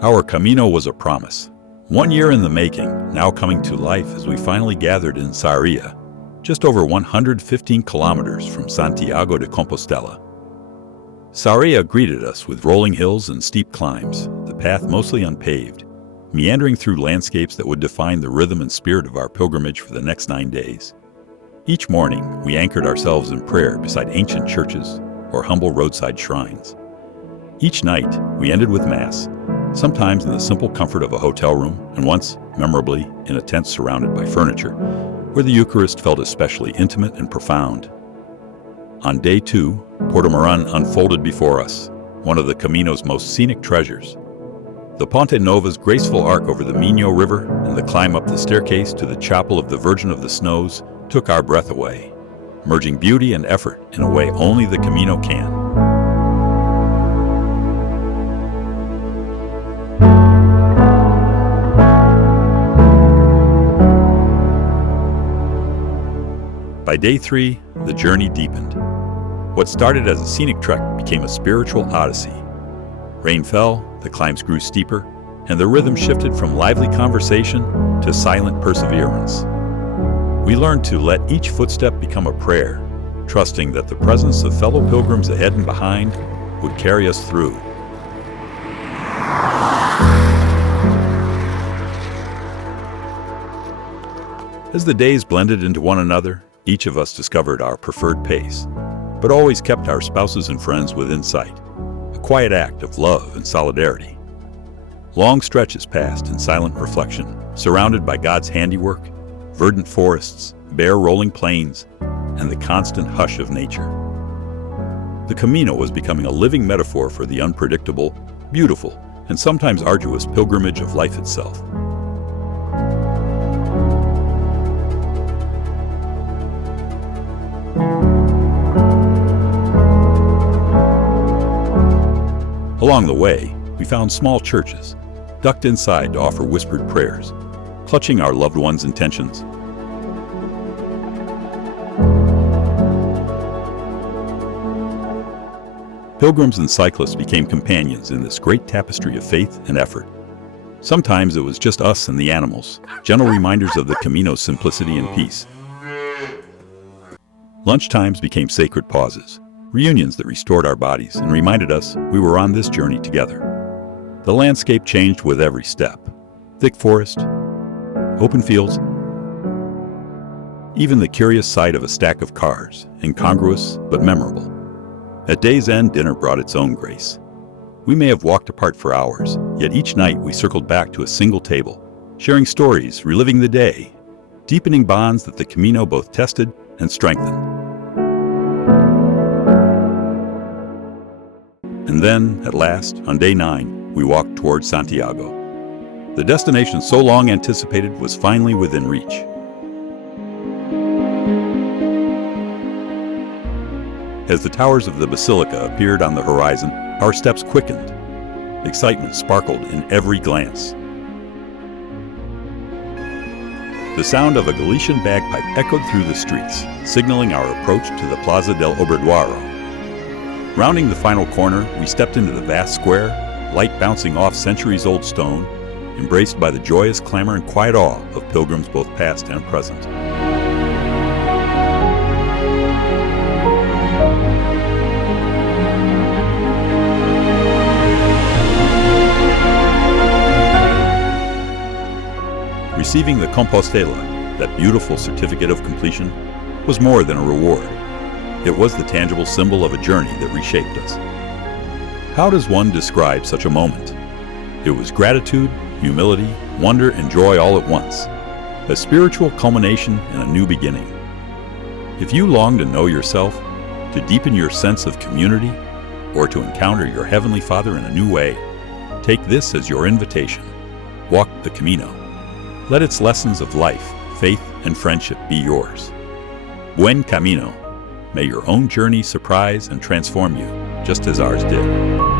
Our Camino was a promise. 1 year in the making, now coming to life as we finally gathered in Sarria, just over 115 kilometers from Santiago de Compostela. Sarria greeted us with rolling hills and steep climbs, the path mostly unpaved, meandering through landscapes that would define the rhythm and spirit of our pilgrimage for the next 9 days. Each morning, we anchored ourselves in prayer beside ancient churches or humble roadside shrines. Each night, we ended with Mass, sometimes in the simple comfort of a hotel room, and once, memorably, in a tent surrounded by furniture, where the Eucharist felt especially intimate and profound. On day 2, Portomaran unfolded before us, one of the Camino's most scenic treasures. The Ponte Nova's graceful arc over the Minho River and the climb up the staircase to the Chapel of the Virgin of the Snows took our breath away, merging beauty and effort in a way only the Camino can. By day 3, the journey deepened. What started as a scenic trek became a spiritual odyssey. Rain fell, the climbs grew steeper, and the rhythm shifted from lively conversation to silent perseverance. We learned to let each footstep become a prayer, trusting that the presence of fellow pilgrims ahead and behind would carry us through. As the days blended into one another, each of us discovered our preferred pace, but always kept our spouses and friends within sight, a quiet act of love and solidarity. Long stretches passed in silent reflection, surrounded by God's handiwork, verdant forests, bare rolling plains, and the constant hush of nature. The Camino was becoming a living metaphor for the unpredictable, beautiful, and sometimes arduous pilgrimage of life itself. Along the way, we found small churches, ducked inside to offer whispered prayers, clutching our loved ones' intentions. Pilgrims and cyclists became companions in this great tapestry of faith and effort. Sometimes it was just us and the animals, gentle reminders of the Camino's simplicity and peace. Lunchtimes became sacred pauses, reunions that restored our bodies and reminded us we were on this journey together. The landscape changed with every step. Thick forest, open fields, even the curious sight of a stack of cars, incongruous but memorable. At day's end, dinner brought its own grace. We may have walked apart for hours, yet each night we circled back to a single table, sharing stories, reliving the day, deepening bonds that the Camino both tested and strengthened. And then, at last, on day 9, we walked towards Santiago. The destination so long anticipated was finally within reach. As the towers of the basilica appeared on the horizon, our steps quickened. Excitement sparkled in every glance. The sound of a Galician bagpipe echoed through the streets, signaling our approach to the Plaza del Obradoiro. Rounding the final corner, we stepped into the vast square, light bouncing off centuries-old stone, embraced by the joyous clamor and quiet awe of pilgrims both past and present. Receiving the Compostela, that beautiful certificate of completion, was more than a reward. It was the tangible symbol of a journey that reshaped us. How does one describe such a moment? It was gratitude, humility, wonder, and joy all at once, a spiritual culmination and a new beginning. If you long to know yourself, to deepen your sense of community, or to encounter your Heavenly Father in a new way, take this as your invitation. Walk the Camino. Let its lessons of life, faith, and friendship be yours. Buen Camino. May your own journey surprise and transform you, just as ours did.